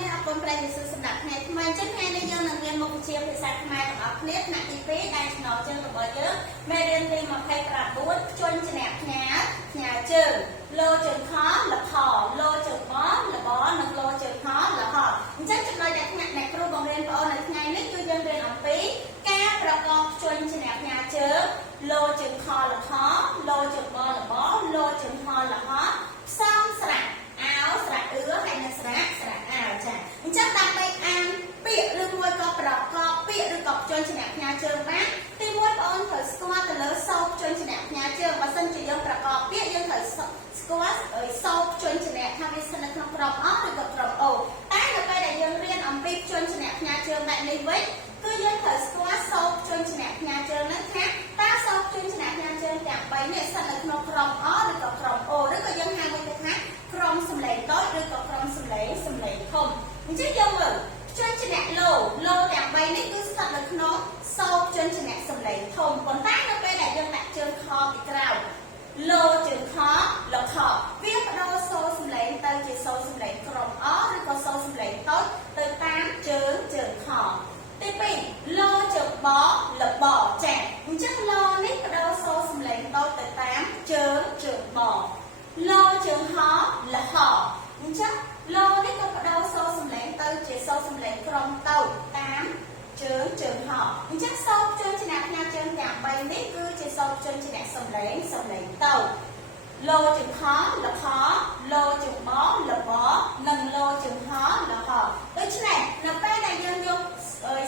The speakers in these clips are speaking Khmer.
នេះអរគុណប្រិយមិត្តសម្រាប់ថ្ងៃថ្មីចឹងថ្ងៃនេះយើងនឹងរៀនមុខវិជ្ជាភាសាខ្មែរទាំងអស់គ្នាថ្នាក់ទី2ដែលចំណងជើងរបស់យើងមេរៀនទី29ភ្ជន់ច្នះផ្ញើផ្ញើជើងលោជើងខលខលោជើងបលបនិងលោជើងខលហអញ្ចឹងចំណុចដែលអ្នកគ្រូបង្រៀនបងប្អូននៅថ្ងៃនេះគឺយើងរៀនអំពីការប្រកបភ្ជន់ច្នះផ្ញើជើងលោជើងខលខលោជើងបលបលោជើងខលហផ្សំស្រៈអោស្រៈអឺហើយនិងស្រៈអោចាអញ្ចឹងដើម្បីអានពាក្យឬមួយក៏ប្រកបពាក្យឬក៏ភ្ជន់ច្នះផ្ញើជើងបានទីមួយបងប្អូនត្រូវស្គាល់ទៅលើសោភ្ជន់ច្នះផ្ញើជើងបើសិនជាយើងប្រកបពាក្យយើងត្រូវស្គាល់សោភ្ជន់ច្នះថាវាស្ថិតនៅក្នុងក្រុមអឬក៏ក្រុមអូតែនៅពេលដែលយើងរៀនអំពីភ្ជន់ច្នះផ្ញើជើងបែបនេះវិញគឺយើងត្រូវស្គាល់សោភ្ជន់ច្នះផ្ញើជើងហ្នឹងថាតើសោភ្ជន់ច្នះផ្ញើជើងទាំង3នេះស្ថិតនៅក្នុងក្រុមអឬក៏ក្រុមអូឬក៏យើងហៅមួយទៅថាក្រុមសំឡេងតូចឬក៏ក្រុមសំឡេងធំអញ្ចឹងយើងមើលភ្ជន់ច្នះលោទាំង3នេះគឺស្ថិតនៅក្នុងសោភ្ជន់ច្នះសំឡេងធំប៉ុន្តែនៅពេលដែលយើងដាក់ជើងខពីក្រៅលោជើងខលខវាបដូរសូរសំឡេងទៅជាសូរសំឡេងក្រុមអឬក៏សូរសំឡេងតូចទៅតាមជើងខទី2លោជើងបលបចាអញ្ចឹងលោនេះបដូរសូរសំឡេងតូចទៅតាមជើងបលោជើងហលហអញ្ចឹងលោនេះក៏បដូរសូរសំឡេងទៅជាសូរសំឡេងក្រុមតូចតាមជើងហអញ្ចឹងសូរភ្ជន់ច្នះផ្ញើជើងទាំង3នេះគឺជាសូរភ្ជន់ច្នះសំឡេងតូចលោជើងខលខលោជើងបលបនិងលោជើងហលហដូច្នេះនៅពេលដែលយើងយក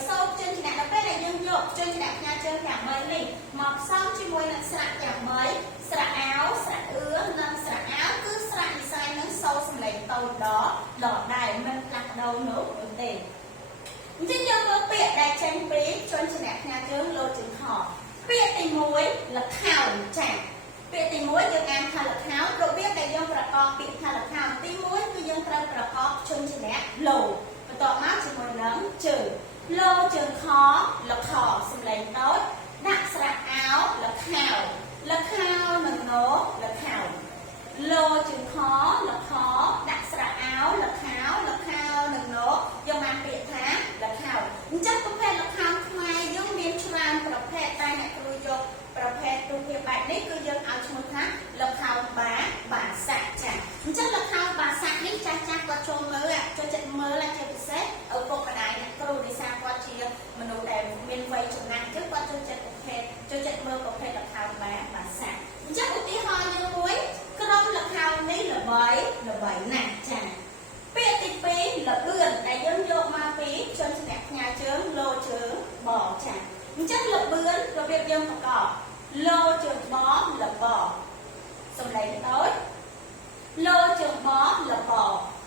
សូរភ្ជន់ច្នះនៅពេលដែលយើងយកភ្ជន់ច្នះផ្ញើជើងទាំង3នេះមកផ្សំជាមួយនឹងស្រៈទាំង3ស្រៈអោស្រៈអឺនិងស្រៈអោគឺស្រៈវិស័យនឹងសូរសំឡេងតូចដដែលមិនផ្លាស់ប្ដូរនោះទេអញ្ចឹងយើងមើលពាក្យដែលចេញពីភ្ជន់ច្នះផ្ញើជើងលោជើងខពាក្យទី1ល្ខោនចាពាក្យទី1យើងអានថាល្ខោនរបៀបដែលយើងប្រកបពាក្យថាល្ខោនទី1គឺយើងត្រូវប្រកបភ្ជន់ច្នះលោបន្ទាប់មកជាមួយនឹងជើងលោជើងខលខសំឡេងតូចដាក់ស្រៈអោល្ខោនិងណោល្ខោនលោជើងខលខដាក់ស្រៈអោល្ខោនិងណោយកបានពាក្យថាល្ខោនអញ្ចឹងប្រភេទល្ខោនខ្មែរយើងមានច្រើនប្រភេទតែអ្នកគ្រូយកប្រភេទរូបភាពបែបនេះគឺយើងឲ្យឈ្មោះថាល្ខោនបាសាក់ចាអញ្ចឹងល្ខោនបាសាក់នេះចាស់គាត់ចូលមើលចូលចិត្តមើលជាពិសេសឪពុកម្ដាយអ្នកគ្រូដោយសារគាត់ជាមនុស្សដែលមានវ័យចំណាស់អញ្ចឹងគាត់ចូលចិត្តមើលប្រភេទល្ខោនបាសាក់អញ្ចឹងឧទាហរណ៍យើងមួយក្រុមល្ខោននេះល្បីណាស់ចាពាក្យទី2ល្បឿនដែលយើងយកមកពីភ្ជន់ច្នះផ្ញើជើងលោជើងបចាអញ្ចឹងល្បឿនរបៀបយើងប្រកបលោជើងបលបសំឡេងតូចលោជើងបលប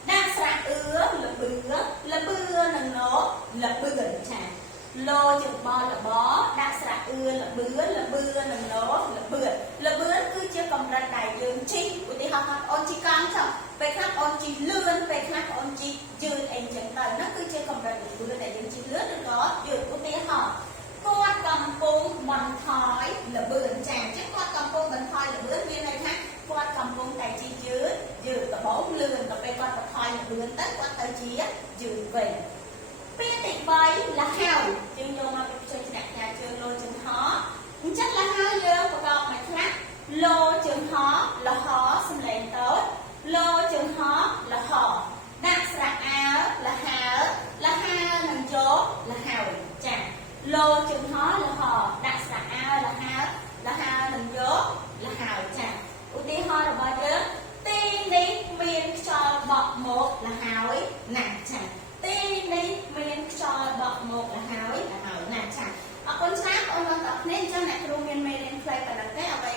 ដាក់ស្រៈអឺល្បឿនិងណូល្បឿនចាលោជើងបលបដាក់ស្រៈអឺល្បឿននិងណូល្បឿនគឺជាកម្រិតដែលយើងជិះឧទាហរណ៍ថាអូនជិះកង់ចុះពេលខ្លះអូនជិះលឿនពេលខ្លះអូនជិះយឺតអីចឹងទៅនោះគឺជាកម្រិតល្បឿនដែលយើងជិះលឿនឬក៏យឺតឧទាហរណ៍គាត់កំពុងបន្ថយល្បឿនចាចឹងគាត់កំពុងបន្ថយល្បឿនមានន័យថាគាត់កំពុងតែជិះយឺតដំបូងលឿនដល់ពេលគាត់បន្ថយល្បឿនទៅគាត់ទៅជាយឺតវិញពាក្យទី3លះហើយយើងយកមកពីភ្ជន់ច្នះផ្ញើជើងលោជើងហអញ្ចឹងលះហើយយើងប្រកបមួយខ្លះលោជើងហលហសំឡេងតូចលោជើងហលហដាក់ស្រៈអោលហើនឹងយកលហើយចាលោជើងហលហដាក់ស្រៈអោលហើនឹងយកលហើយចាឧទាហរណ៍របស់យើងទីនេះមានខ្យល់បក់មកលហើយណាស់ចាទីនេះមានខ្យល់បក់មកលហើយណាស់ចាអរគុណច្រើនបងប្អូនទាំងអស់គ្នាអញ្ចឹងអ្នកគ្រូមានមេរៀនខ្លីប៉ុណ្ណឹងទេអ្វី